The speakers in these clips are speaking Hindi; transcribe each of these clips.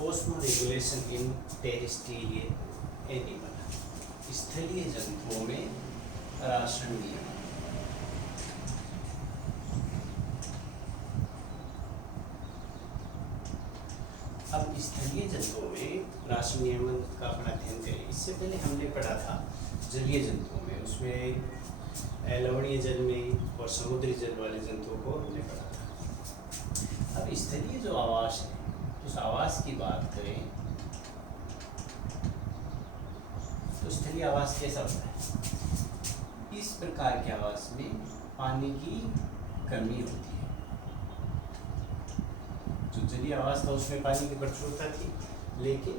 ऑस्मोरेगुलेशन इन टेरेस्ट्रियल एनिमल, स्थलीय जंतुओं में राशन नियमन। अब स्थलीय जंतुओं में राशन नियमन का अपना अध्ययन करें। इससे पहले हमने पढ़ा था जलीय जंतुओं में, उसमें लवणीय जल में और समुद्री जल वाले जंतुओं को हमने पढ़ा था। अब स्थलीय जो आवास है, उस आवास की बात करें तो स्थलीय आवास कैसा होता है? इस प्रकार के आवास में पानी की कमी होती है। जो जलीय आवास था उसमें पानी की प्रचुरता थी, लेकिन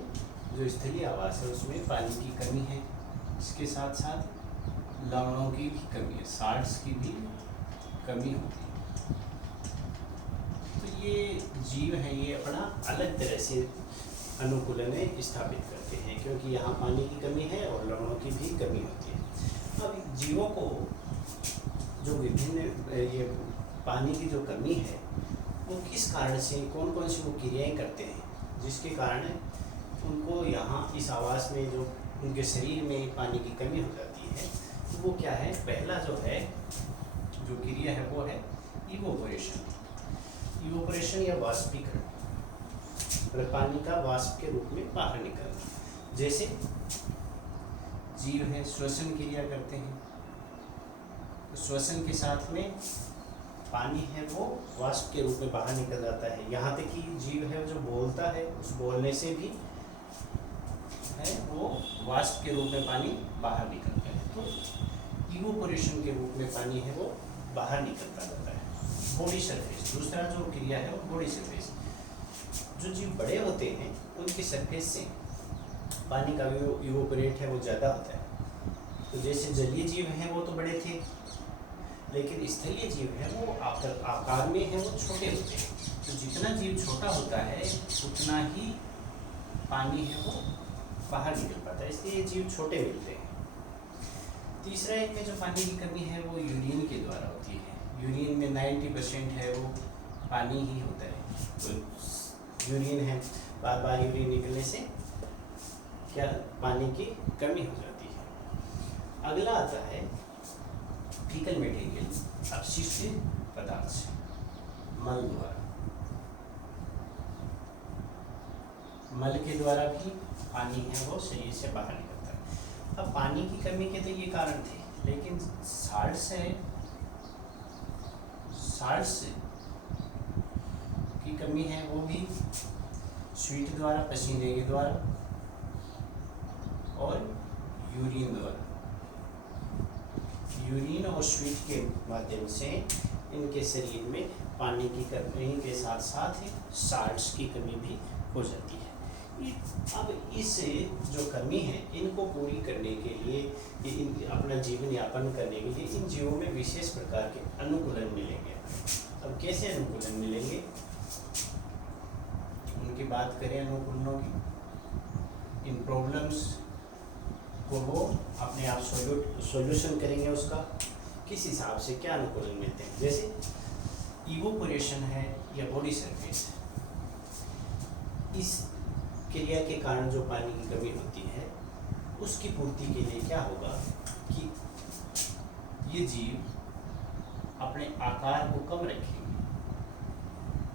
जो स्थलीय आवास है उसमें पानी की कमी है। इसके साथ साथ लवणों की भी कमी है, साल्ट्स की भी कमी होती है। तो ये जीव हैं, ये अपना अलग तरह से अनुकूलन स्थापित करते हैं, क्योंकि यहाँ पानी की कमी है और लवणों की भी कमी होती है। अब जीवों को जो विभिन्न ये पानी की जो कमी है वो किस कारण से, कौन कौन सी वो क्रियाएं करते हैं जिसके कारण उनको यहाँ इस आवास में जो उनके शरीर में पानी की कमी हो जाती है, तो वो क्या है? पहला जो है, जो क्रिया है वो है इवोपोरेशन। इवोपोरेशन या वाष्पीकरण, पानी का वाष्प के रूप में बाहर निकलना। जैसे जीव है श्वसन क्रिया करते हैं, तो श्वसन के साथ में पानी है वो वाष्प के रूप में बाहर निकल जाता है। यहाँ तक कि जीव है जो बोलता है, उस बोलने से भी है वो वाष्प के रूप में पानी बाहर निकलता है। तो इवोपोरेशन के रूप में पानी है वो बाहर निकलता जाता है। बॉडी सरफेस, दूसरा जो क्रिया है वो बॉडी सरफेस। जो जीव बड़े होते हैं उनकी सरफेस से पानी का इवोपोरेट है वो ज़्यादा होता है। तो जैसे जलीय जीव हैं वो तो बड़े थे, लेकिन स्थलीय जीव है वो आकार में है वो छोटे होते हैं। तो जितना जीव छोटा होता है उतना ही पानी है वो बाहर निकल पाता है, इसलिए ये जीव छोटे मिलते हैं। तीसरा इनमें जो पानी की कमी है वो यूरिन के द्वारा होती है। यूरिन में 90% है वो पानी ही होता है। तो यूरिन है, बार बार यूरिन निकलने से क्या पानी की कमी हो जाती है। अगला आता है फीकल मटेरियल, अपशिष्ट पदार्थ, मल द्वारा। मल के द्वारा भी पानी है वो शरीर से बाहर निकलता है। अब पानी की कमी के तो ये कारण थे, लेकिन साल्ट्स की कमी है वो भी स्वीट द्वारा, पसीने के द्वारा और यूरिन द्वारा। यूरिन और स्वीट के माध्यम से इनके शरीर में पानी की कमी के साथ साथ साल्ट्स की कमी भी हो जाती है। अब इस जो कमी है इनको पूरी करने के लिए, अपना जीवन यापन करने के लिए इन जीवों में विशेष प्रकार के अनुकूलन मिलेंगे। अब कैसे अनुकूलन मिलेंगे उनकी बात करें, अनुकूलनों की, इन प्रॉब्लम्स को वो अपने आप सॉल्यूशन करेंगे। उसका किस हिसाब से क्या अनुकूलन मिलते हैं? जैसे इवोपोरेशन है या बॉडी सरफेस, इस क्रिया के कारण जो पानी की कमी होती है उसकी पूर्ति के लिए क्या होगा कि ये जीव अपने आकार को कम रखेंगे।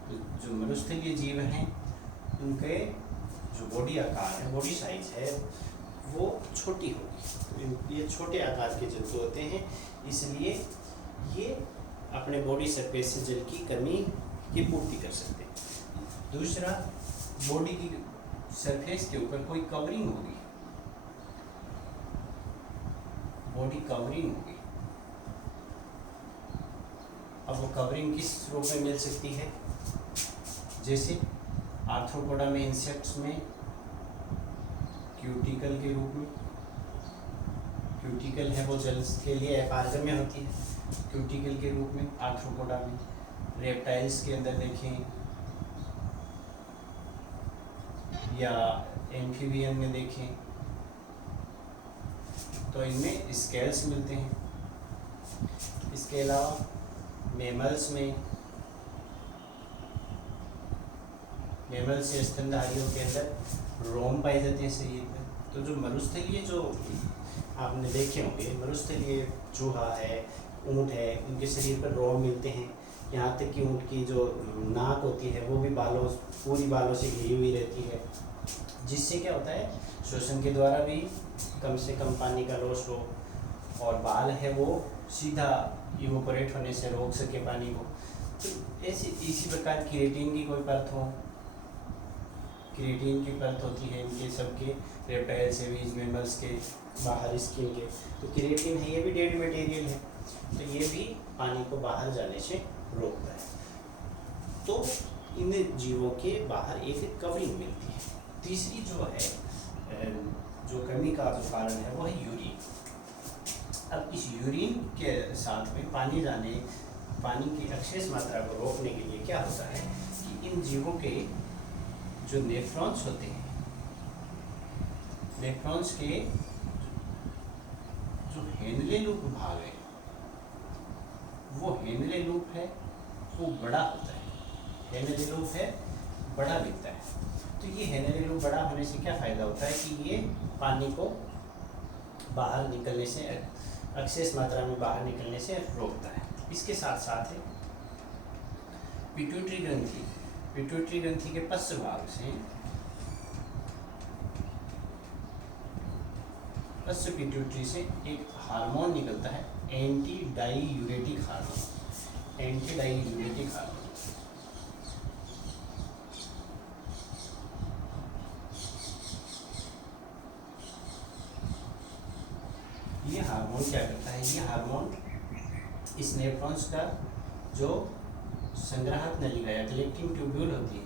तो जो मनुष्यलीय जीव हैं उनके जो बॉडी आकार है, बॉडी साइज है वो छोटी होगी। तो ये छोटे आकार के जंतु होते हैं, इसलिए ये अपने बॉडी सरफेस से जल की कमी की पूर्ति कर सकते हैं। दूसरा, बॉडी की सरफेस के ऊपर कोई कवरिंग होगी, बॉडी कवरिंग होगी। अब वो कवरिंग किस रूप में मिल सकती है? जैसे आर्थ्रोपोडा में, इंसेक्ट्स में क्यूटिकल के रूप में। क्यूटिकल है वो जल के लिए अपारगम्य होती है, क्यूटिकल के रूप में आर्थ्रोपोडा में। रेप्टाइल्स के अंदर देखें या एम्फीबियन में देखें तो इनमें स्केल्स मिलते हैं। इसके अलावा मैमल्स में मैमल्स या स्तनधारियों के अंदर रोम पाए जाते हैं शरीर में। तो जो मरुस्थलीय जो आपने देखे होंगे, मरुस्थलीय चूहा है, ऊँट है, उनके शरीर पर रोम मिलते हैं। यहाँ तक कि ऊँट की जो नाक होती है वो भी बालों, पूरी बालों से घिरी हुई रहती है, जिससे क्या होता है, श्वसन के द्वारा भी कम से कम पानी का लॉस हो, और बाल है वो सीधा इवोपोरेट होने से रोक सके पानी को। तो ऐसी इसी प्रकार केराटिन की कोई परत हो, केराटिन की परत होती है इनके सबके, रेप्टाइल्स से भी, मैमल्स के बाहर स्किन के। तो केराटिन है, ये भी डेड मटेरियल है, तो ये भी पानी को बाहर जाने से रोकता है। तो इन जीवों के बाहर एक कवरिंग मिलती है। तीसरी जो है जो कमी का जो कारण है वो है यूरिन। अब इस यूरिन के साथ में पानी की अक्षेष मात्रा को रोकने के लिए क्या होता है कि इन जीवों के जो नेफ्रॉन्स होते हैं, नेफ्रॉन्स के जो हेनले लूप भाग है, वो हेनले लूप है वो बड़ा होता है, हेनले लूप है बड़ा दिखता है। तो ये हेनले लूप बड़ा होने से क्या फ़ायदा होता है कि ये पानी को बाहर निकलने से, अक्षेष मात्रा में बाहर निकलने से रोकता है। इसके साथ साथ है पिट्यूटरी ग्रंथि, पिट्यूटरी ग्रंथि के पश्च भाग से, पश्च पिट्यूटरी से एक हार्मोन निकलता है, anti diuretic hormone, anti diuretic hormone. ये हार्मोन क्या करता है, ये हार्मोन इस नेफ्रॉन्स का जो संग्राहक नलिका या कलेक्टिंग ट्यूब्यूल होती है,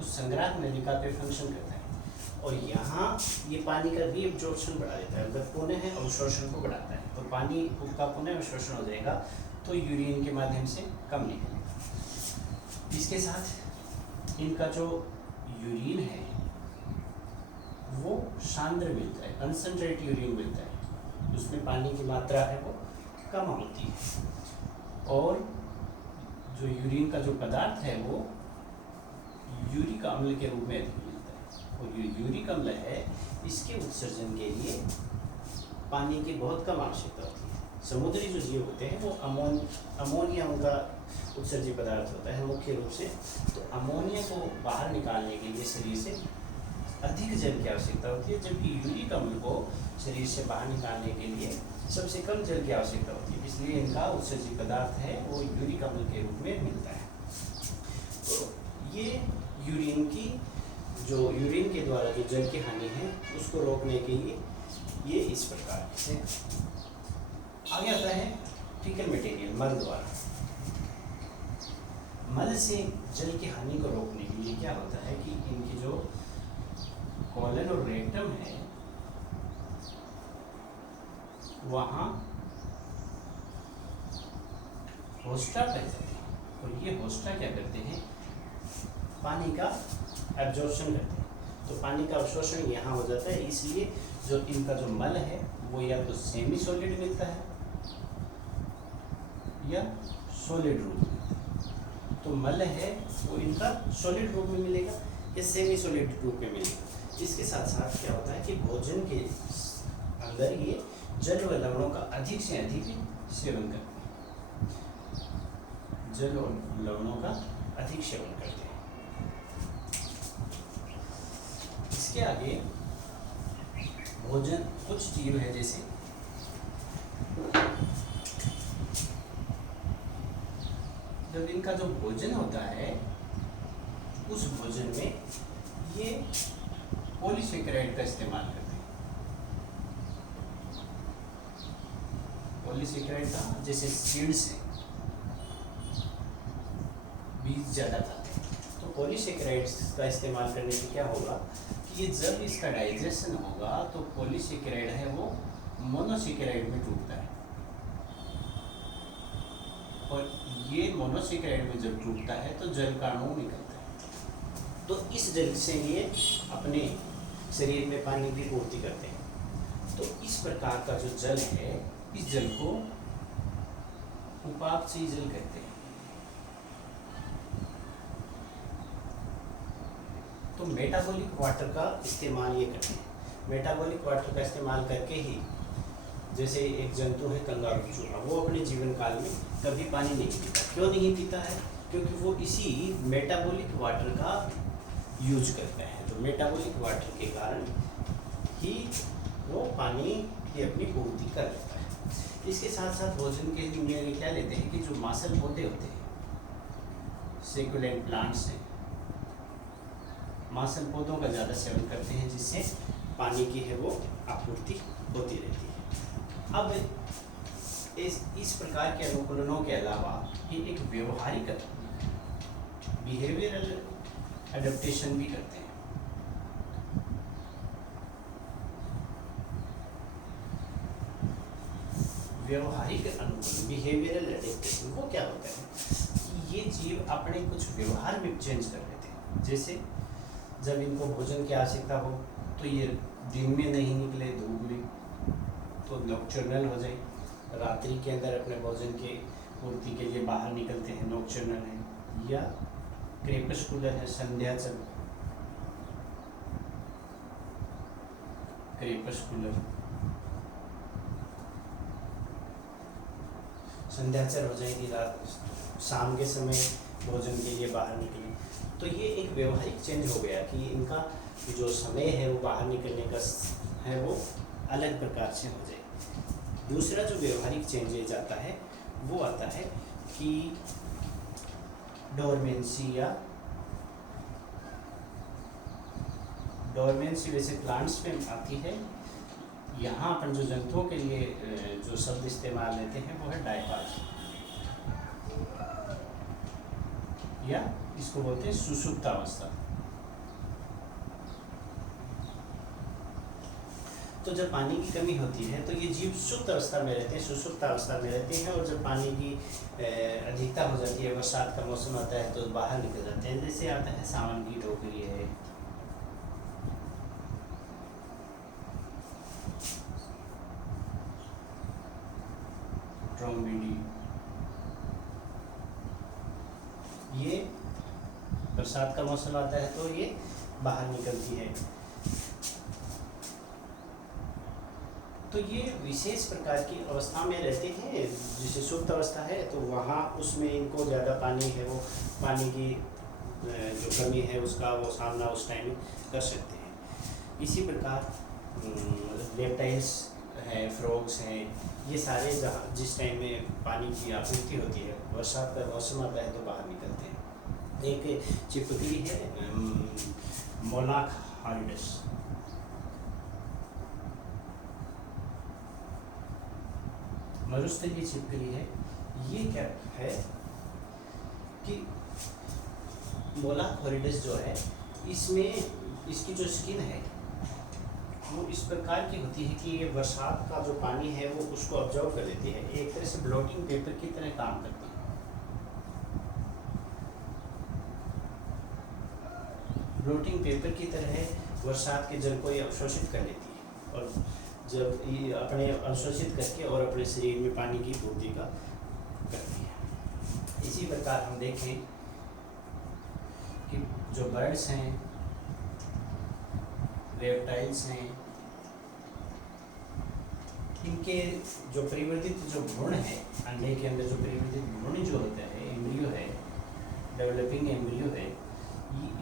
उस संग्राहक नलिका पे फंक्शन करता है, और यहाँ ये पानी का रीअब्जॉर्प्शन बढ़ा देता है, अगर पुनः अवशोषण को बढ़ाता है। तो पानी का पुनः अवशोषण हो जाएगा तो यूरिन के माध्यम से कम निकलेगा। इसके साथ इनका जो यूरिन है वो सांद्र मिलता है, कंसंट्रेट यूरिन मिलता है, उसमें पानी की मात्रा है वो कम होती है, और जो यूरिन का जो पदार्थ है वो यूरिक अम्ल के रूप में अधिक मिलता है। और ये यूरिक अम्ल है, इसके उत्सर्जन के लिए पानी की बहुत कम आवश्यकता होती है। समुद्री जो जीव होते हैं वो अमोनिया उनका उत्सर्जी पदार्थ होता है मुख्य रूप से। तो अमोनिया को बाहर निकालने के लिए शरीर से अधिक जल की आवश्यकता होती है, जबकि यूरिक अम्ल को शरीर से बाहर निकालने के लिए सबसे कम जल की आवश्यकता होती है, इसलिए इनका उत्सर्जी पदार्थ है वो यूरिक अम्ल के रूप में मिलता है। तो ये यूरिन के द्वारा जो जल की हानि है उसको रोकने के लिए ये इस प्रकार से। आगे आता है फीकल मटेरियल, मल द्वारा। मल से जल की हानि को रोकने के लिए क्या होता है कि इनकी जो कॉलन और रेक्टम है वहाँ होस्टा पाए जाते हैं, और ये होस्टा क्या करते हैं, पानी का एब्जॉर्प्शन करते हैं। तो पानी का अवशोषण यहाँ हो जाता है, इसलिए जो इनका जो मल है वो या तो सेमी सॉलिड मिलता है या सॉलिड रूप में। तो मल है वो इनका सॉलिड रूप में मिलेगा या सेमी सॉलिड रूप में मिलेगा। इसके साथ साथ क्या होता है कि भोजन के अंदर ये जल व लवणों का अधिक से अधिक सेवन करते हैं, जल और लवणों का अधिक सेवन करते हैं। इसके आगे भोजन, कुछ जीव है जैसे जब इनका जो भोजन होता है उस भोजन में ये पॉलीसेकेराइड का इस्तेमाल करते हैं। पॉलीसेकेराइड का, जैसे सीड्स से बीज ज़्यादा खाते हैं, तो पॉलीसेकेराइड्स का इस्तेमाल करने से क्या होगा कि ये जब इसका डाइजेशन होगा तो पॉलीसेकेराइड है वो मोनोसेकेराइड में टूटता है, और ये मोनोसेकेराइड में जब टूटता है तो जल का अणु निकलता है। तो इस जल से ये अपने शरीर में पानी की पूर्ति करते हैं। तो इस प्रकार का जो जल है, इस जल को उपापचयी जल कहते हैं। मेटाबॉलिक वाटर का इस्तेमाल ये करते हैं। मेटाबॉलिक वाटर का इस्तेमाल करके ही, जैसे एक जंतु है कंगारू चूहा, वो अपने जीवन काल में कभी पानी नहीं पीता। क्यों नहीं पीता है? क्योंकि वो इसी मेटाबॉलिक वाटर का यूज करते हैं। तो मेटाबॉलिक वाटर के कारण ही वो पानी की अपनी पूर्ति कर लेता है। इसके साथ साथ भोजन के लिए क्या लेते हैं कि जो मांसल पौधे होते हैं, सेकुलेंट प्लांट्स हैं, मांसल पौधों का ज़्यादा सेवन करते हैं, जिससे पानी की है वो आपूर्ति होती रहती है। अब इस प्रकार के अनुकूलनों के अलावा ये एक व्यवहारिक बिहेवियरल एडेप्टेशन भी करते हैं। व्यवहारिक अनुकूलन, बिहेवियरल एडेप्टेशन, वो क्या होता है कि ये जीव अपने कुछ व्यवहार में चेंज कर लेते हैं। जैसे जब इनको भोजन की आवश्यकता हो तो ये दिन में नहीं निकले, धूप में, तो नॉकटर्नल हो जाए। रात्रि के अंदर अपने भोजन के पूर्ति के लिए बाहर निकलते हैं, नॉकटर्नल है। या क्रेपस्कुलर है, संध्याचल, क्रेपस्कुलर, संध्याचल हो जाएगी, रात शाम के समय भोजन के लिए बाहर निकले। तो ये एक व्यवहारिक चेंज हो गया कि इनका जो समय है वो बाहर निकलने का है वो अलग प्रकार से हो जाए। दूसरा जो व्यवहारिक चेंजेज आता है वो आता है कि डोरमेंसी, या डोरमेंसी वैसे प्लांट्स में आती है। यहाँ अपन जो जंतुओं के लिए जो शब्द इस्तेमाल लेते हैं वो है डायपाज, या इसको बोलते हैं सुषुप्तावस्था। तो जब पानी की कमी होती है तो ये जीव सुप्त अवस्था में रहते हैं, सुषुप्त अवस्था में रहते हैं। और जब पानी की अधिकता हो जाती है, बरसात का मौसम आता है, तो बाहर निकल जाते हैं। जैसे आता है सावन की टोकरी है, ट्रोम्बिडी, ये बरसात का मौसम आता है तो ये बाहर निकलती है। तो ये विशेष प्रकार की अवस्था में रहते हैं। जैसे सुप्त अवस्था है तो वहाँ उसमें इनको ज़्यादा पानी है, वो पानी की जो कमी है उसका वो सामना उस टाइम कर सकते हैं। इसी प्रकार रेप्टाइल्स हैं, फ्रॉग्स हैं, ये सारे जहाँ जिस टाइम में पानी की आपूर्ति होती है, बरसात का मौसम आता है तो बाहर निकलते हैं। एक चिपकली है मोनाक हॉरिडस, मरुस्थलीय छिपकली है। ये क्या है कि मोनाक हॉरिडस जो है, इसमें इसकी जो स्किन है वो इस प्रकार की होती है कि ये बरसात का जो पानी है वो उसको ऑब्जर्व कर लेती है। एक तरह से ब्लोटिंग पेपर की तरह काम करती है। ब्लोटिंग पेपर की तरह बरसात के जल को ये अवशोषित कर लेती है, और जब ये अपने अवशोषित करके और अपने शरीर में पानी की पूर्ति का करती है। इसी प्रकार हम देखें कि जो बर्ड्स हैं, रेप्टाइल्स हैं, इनके जो परिवर्तित जो भ्रूण है, अंडे के अंदर जो परिवर्तित भ्रूण जो होता है, एम्ब्रियो है, डेवलपिंग एम्ब्रियो है,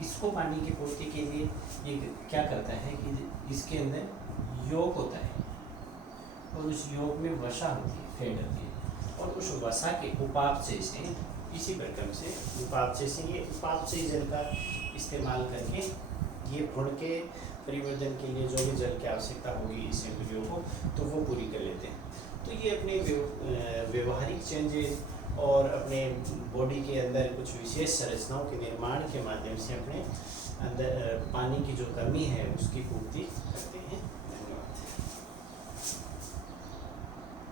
इसको पानी की पूर्ति के लिए ये क्या करता है कि इसके अंदर योग होता है, और उस योग में वसा होती है, फेड होती है, और उस वसा के उपापचय से, इसी प्रकार से उपापचय से, ये उपापचय जल का इस्तेमाल करके ये भ्रूण के परिवर्तन के लिए जो भी जल की आवश्यकता होगी इस एम्ब्रियो को, तो वो पूरी कर लेते हैं। तो ये अपने व्यवहारिक चेंजेस और अपने बॉडी के अंदर कुछ विशेष संरचनाओं के निर्माण के माध्यम से अपने अंदर पानी की जो कमी है उसकी पूर्ति करते हैं।